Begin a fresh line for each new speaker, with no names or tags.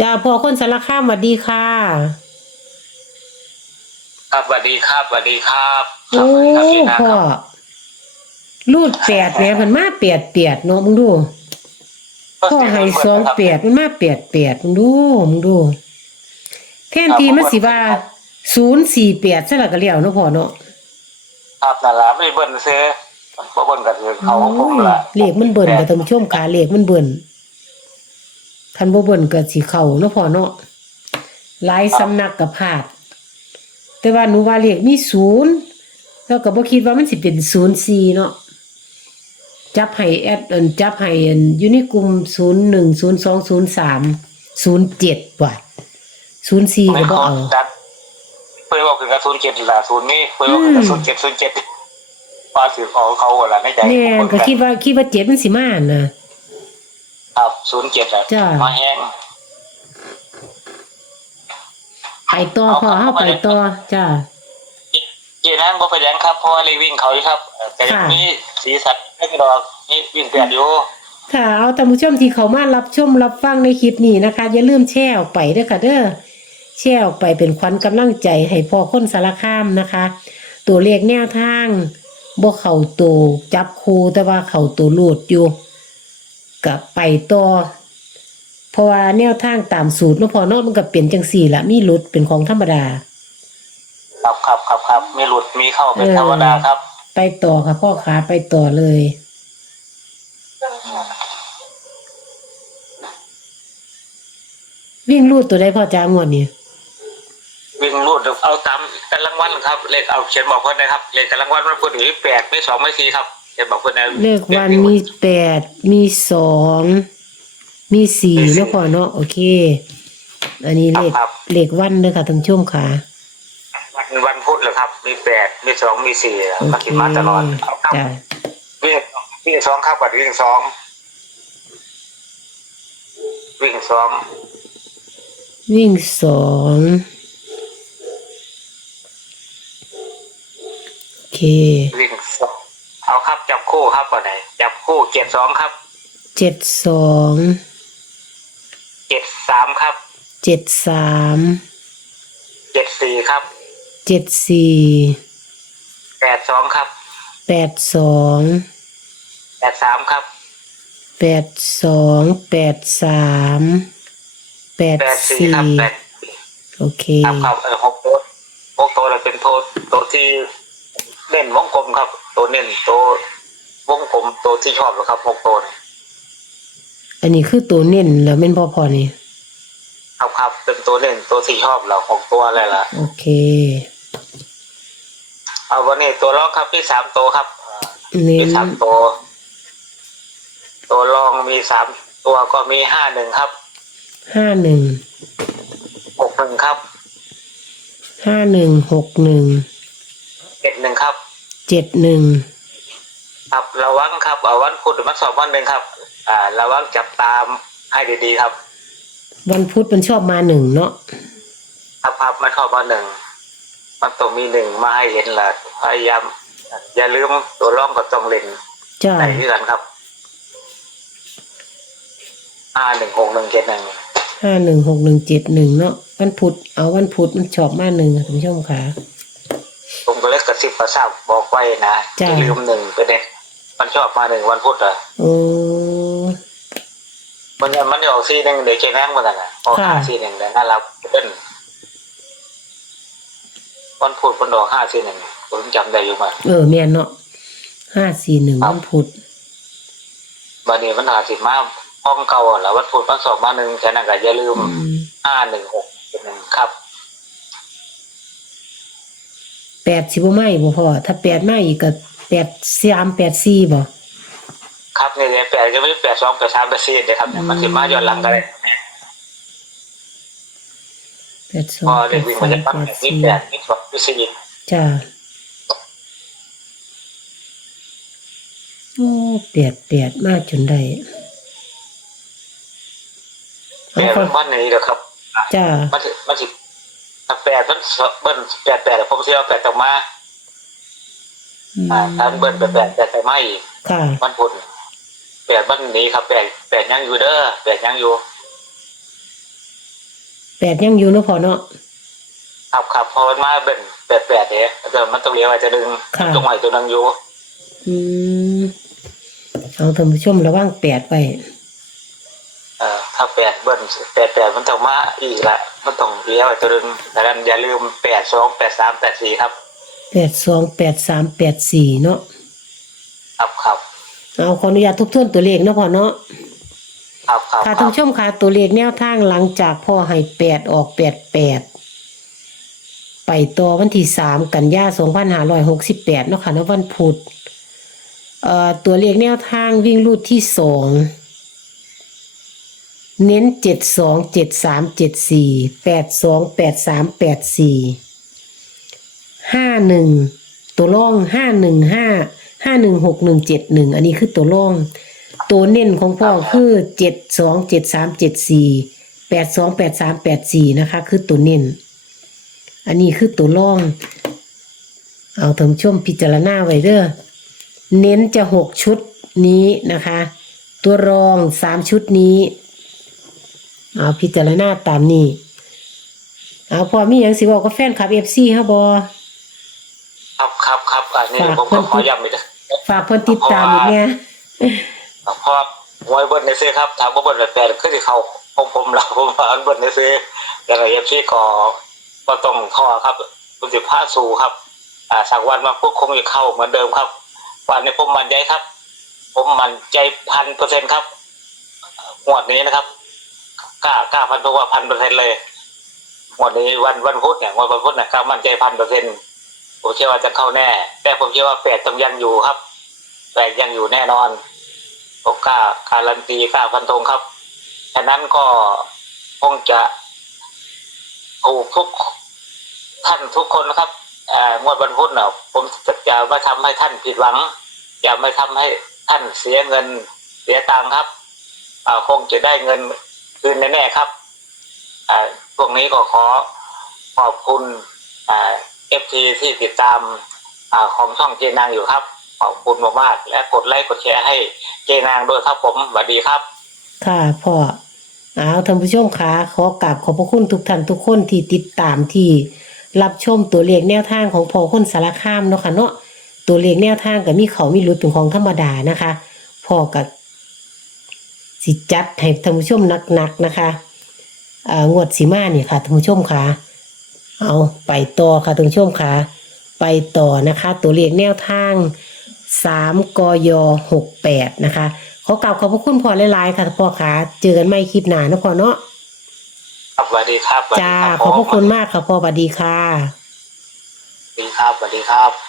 จ้าพ่อคนสารคามสวัสดีค่ะ
ครับสวัสดีครับสวัสดีครับค
โอ้
รับสวัสดีครับพี่นา
พ่อ
ครับ
รูดแปดแหม่เพิ่นมาแปดแปดเนาะมึงดูพ่อให้สองแปดมันมาแปดแปดมึงดูมึงดูแทนที่มันสิว่าศูนย์สี่แปดซะละก็แล้วเนาะพ่อเนาะ
ครับนั่นละไม่เบิ้ลซื้อบ่เบิ้ลกับเขาของผมละ
เลขมันเบิ่นกับท่านผู้ชมขาเลขมันเบิ่น คันบ่เบิ่นก็สิเข้าเนาะพ่อเนาะหลายสำนักก็พลาด แต่ว่าหนูว่าเลขมีศูนย์แล้วก็บ่คิดว่ามันสิเป็นศูนย์สี่เนาะจับให้แอดอันจับให้อันอยู่ในกลุ่มศูนย์หนึ่งศูนย์สองศูนย์สามศูนย์เจ็ดว่ะศูนย์สี่
ไม่
ก็บ่
ขอ
เอา
ดันเพื่อบอกถึงกับศูนย์เจ็ดละศูนย์นี่เพื่อบอกถึงกับศูนย์เจ็ดศูนย์เจ็ดพอถือของเขาหมดละในใจ
แน่ก็คิดว่าคิดว่าเจ็ดมันสิมาน่ะ
ครับศูนย์เจ็ดอะ
จ้ะ
มาแห้ง
ไปต่อพ่อเฮาไปต่อจ้า
เกียร์นั้นก็ไปแดงครับเพราะว่าเลยวิ่งเขาอยู่ครับเอ่อแต่
ค่ะ
มีสีสันเล็กดอกนี่วิ่งเปลี่ยนอยู่
ค่ะเอาท่านผู้ชมที่เขามารับชมรับฟังในคลิปนี้นะคะ อย่าลืมแชร์ออกไปเด้อค่ะเด้อแชร์ออกไปเป็นขวัญกำลังใจให้พ่อคนสารคามนะคะ ตัวเลขแนวทางบ่เข้าตัวจับคูแต่ว่าเข้าตัวลูดอยู่ กับไปต่อเพราะว่าแนวทางตามสูตรเนาะพอเนาะมันก็เป็นจังสี่ละมีหลุดเป็นของธรรมดา
ครับครับครับครับมีหลุดมีเข้าเป็น
เออ
ธรรมดาครับ
ไปต่อค่ะพ่อขาไปต่อเลย วิ่งลูดตัวได้พ่อจ้างวดนี้
วิ่งรูดเอาตามกำลังวันครับเลขเอาเขียนบอกเพื่อนนะครับเลขกำลังวันมันพูดถึงแปดไม่สองไม่สี่ครับ เขียนบอกเพื่อนนะ
เลขวันมีแปดมีสองมีสี่เนาะพ่อเนาะโอเค อันนี้เลข
ครับ
เลขวันเด้อค่ะท่านผู้ชมค่ะ
วันวันพุธเหรอครับ มีแปดมีสองมีสี่
โอ
ก็
เค
คิดมาตลอดเอาครับ
จ้ะ
วิ่งวิ่งสองครับกับวิ่งสองวิ่งสอง
วิ่งสองโอเค
วิ่งสองเอา ครับจับคู่ครับก่อนไหนจับคู่เจ็ดสองครับ
เจ็ดสอง
เจ็ดสามครับ
เจ็ดสาม
เจ็ดสี่ครับ
เจ็ดสี่
แปดสองครับ
แปดสอง
แปดสามครับ
แปดสองแปดสามแปด
แปดสี่
สี่
ครับแปด
โอเค
ครับครับเออหกโต๊ะหกโต๊ะเลยเป็นโต๊ะโต๊ะที่เน้นวงกลมครับ โต๊ะเน้นโต๊ะ วงกลมโต๊ะที่ชอบเหรอครับหกโต๊ะเนี่ย
อันนี้คือตัวเน้นแล้วแม่นพอพอนี่
ครับครับเป็นโต๊ะเน้นโต๊ะที่ชอบเราหกตัวเลยล่ะ
โอเค
เอาวันนี้ตัวรองครับที่สามโต๊ะครับ
เน้
มี
น
สามโต๊ะตัวรองมีสามตัวก็มีห้าหนึ่งครับ
ห้าหนึ่ง
หกหนึ่งครับ
ห้าหนึ่งหกหนึ่ง
เจ็ดหนึ่งครับ
เจ็ดหนึ่ง
ครับระวังครับเอาวันพุธหรือวันเสาร์วันหนึ่งครับ อ่าระวังจับตามให้ดีๆครับ
วันพุธมันชอบมาหนึ่งเนาะ
ครับครับมันเข้ามาหนึ่งมันต้องมีหนึ่งมาให้เห็นละพยายามอย่าลืมตัวร่องกับต้องเล่น
จ้า
ไหนที่กันครับห้าหนึ่งหกหนึ่งเจ็ดหนึ่ง
ห้าหนึ่งหกหนึ่งเจ็ดหนึ่งเนาะวันพุธเอาวันพุธมันชอบมาหนึ่งค่ะท่านผู้ชมค่ะ
ผมก็เล็กกระซิบกระซาบบอกไว้นะ
จ้ะ
อย่าลืมหนึ่งไปเด็ มันชอบมาหนึ่งวันพุธอะ
โอ้
มันมันจะออกซีหนึ่งเดี๋ยวเจนั่งมาแต่นะออก
ค่ะ
ห้าซีหนึ่งเดี๋ยวน่ารักเป็นวันพุธมันออกห้าซีหนึ่งผมจำได้อยู่มั้ง
เออแม่นเนาะห้าสี่หนึ่ง
ครับ
วันพุธ
วันนี้มันหาสิมาห้องเก่าอะแล้ววันพุธวันสองมาหนึ่งแค่นั้นก็อย่าลืม
อืม
ห้าหนึ่งหกหนึ่งครับ
แปดสิบไม่บ่พอถ้าแปดไม่อีกก็ แปดสามแปดสี่บ่
ครับนี่เนี่ยแปดจะไม่แปดสองแปดสามแปดสี่เลยครับเนี่ยมันสิมาย้อนหลังกันเลย
แปดสอง
พอ
แป
เด็ก
ด
วิ่ง
สา
มัน
ม
จะตั้ง
แปด
นี่
สี่
แปดนี่สองนี่สี่
จ้าโอ้แปดแปดมากจนได้
แปดมันบ้านนี้เหรอครับ
จ้า
มันสิมันสิถ้าแปดมันเบิ้ลแปดแปดผมเชื่อแปดต่อมา
อืม
อ่าถ้าเบิ้ลแปดแปดแปดต่อมาอีก
ค่ะ
มันพุธแปดบ้านนี้ครับแปดแปดยังอยู่เด้อแปดยังอยู่
แปดยังอยู่เนาะพ่อเนาะ
ครับครับพอมันมาเป็นแปดแปดเนี่ยเดี๋ยวมันต้องเลี้ยวอาจจะดึง
ค่ะ
ตรงไหนตัวนึงอยู่
อืมเอาท่านผู้ชมระวังแปดไว้
เอ่อถ้าแปดเบิ้ลแปดแปดมันต้องมาอีกละมันต้องเลี้ยวอาจจะดึงแต่นั้นอย่าลืมแปดสองแปดสามแปดสี่ครับ
แปดสองแปดสามแปดสี่เนาะ
ครับครับ
เอาขออนุญาตทบทวนตัวเลขเนาะพ่อเนาะ
ครับครับ
ค่ะ
ค
ท่าน
รับ
ผู้ชมค่ะตัวเลขแนวทางหลังจากพ่อให้แปดออกแปดแปดไปต่อวันที่สามกันยาสองพันห้าร้อยหกสิบแปดเนาะค่ะเนาะวันพุธเอ่อตัวเลขแนวทางวิ่งรูดที่สองเน้นเจ็ดสองเจ็ดสามเจ็ดสี่แปดสองแปดสามแปดสี่ ห้าหนึ่งตัวล่องห้าหนึ่งห้าห้าหนึ่งหกหนึ่งเจ็ดหนึ่งอันนี้คือตัวล่อง ตัวเน้นของพ่อคือเจ็ดสองเจ็ดสามเจ็ดสี่แปดสองแปดสามแปดสี่นะคะ คือตัวเน้น อันนี้คือตัวร่อง เอาท่านผู้ชมพิจารณาไว้เด้อเน้นจะหกชุดนี้นะคะ ตัวรองสามชุดนี้ เอาพิจารณาตามนี้เอาพอมีอย่างสิบอกกับแฟนคลับเอฟซีฮะบอ
ครับครับครับอันนี้
ฝาก
ผม
เพิ่
ก็
น
ขอย้ำอีกนะ
ฝากเพิ่นติดตามอีกเนี่ย
เพราะไว้เบิ้ลในซื้อครับถามว่าเบิ้ลแปดก็ที่เขาผมผมเราผมว่าเบิ้ลในซื้อแต่ละเอฟซีก็ก็ต้องท่อครับคุณสิบห้าสูครับ อ่าสักวันมาพวกคงจะเข้าเหมือนเดิมครับ วันนี้ผมมั่นใจครับ ผมมั่นใจพันเปอร์เซ็นครับงวดนี้นะครับกล้ากล้าพันเพราะว่าพันเปอร์เซ็นเลยงวดนี้วันวันพุธเนี่ยวันวันพุธเนี่ยกล้ามั่นใจพันเปอร์เซ็น ผมเชื่อว่าจะเข้าแน่ แต่ผมเชื่อว่าแปดต้องยังอยู่ครับแปดยังอยู่แน่นอนผมกล้าการันตีกล้าพันธงครับฉะนั้นก็คงจะถูกทุกท่านทุกคนนะครับอ่างวดวันพุธเนาะผมจะไม่ทำให้ท่านผิดหวังจะไม่ทำให้ท่านเสียเงินเสียตังค์ครับอ่าคงจะได้เงินคืนแน่ๆครับอ่าพวกนี้ก็ขอขอบคุณอ่า เอฟทีที่ติดตามอ่าของช่องเจนางอยู่ครับ ขอบคุณมากๆและกดไลค์กดแชร์ให้เจนางด้วยครับผมสวัสดีครับ
ค่ะพ่อเอาท่านผู้ชมคะขอกราบขอบพระคุณทุกท่านทุกคนที่ติดตามที่รับชมตัวเลขแนวทางของพ่อคนสารคามเนาะค่ะเนาะตัวเลขแนวทางก็มีเขามีหลุดเป็นของธรรมดานะคะพ่อกับสิจัดให้ท่านผู้ชมหนักๆนะคะอ่องวดสีมาเนี่ยค่ะท่านผู้ชมค่ะ เอาไปต่อค่ะท่านผู้ชมค่ะ ไปต่อนะคะ ตัวเลขแนวทางสามกยหกแปดนะคะขอกราบขอบพระคุณพ่อหลายๆค่ะพ่อค่ะเจอกันใหม่คลิปหน้านะพ่อเนาะ
ครับสวัสดีครับสวัสดี
จ้า
ครับ
ขอบพระ
ผม
คุณมากค่ะพ่อสวัสดีค่ะ
สวัสดีครับสวัสดีครับ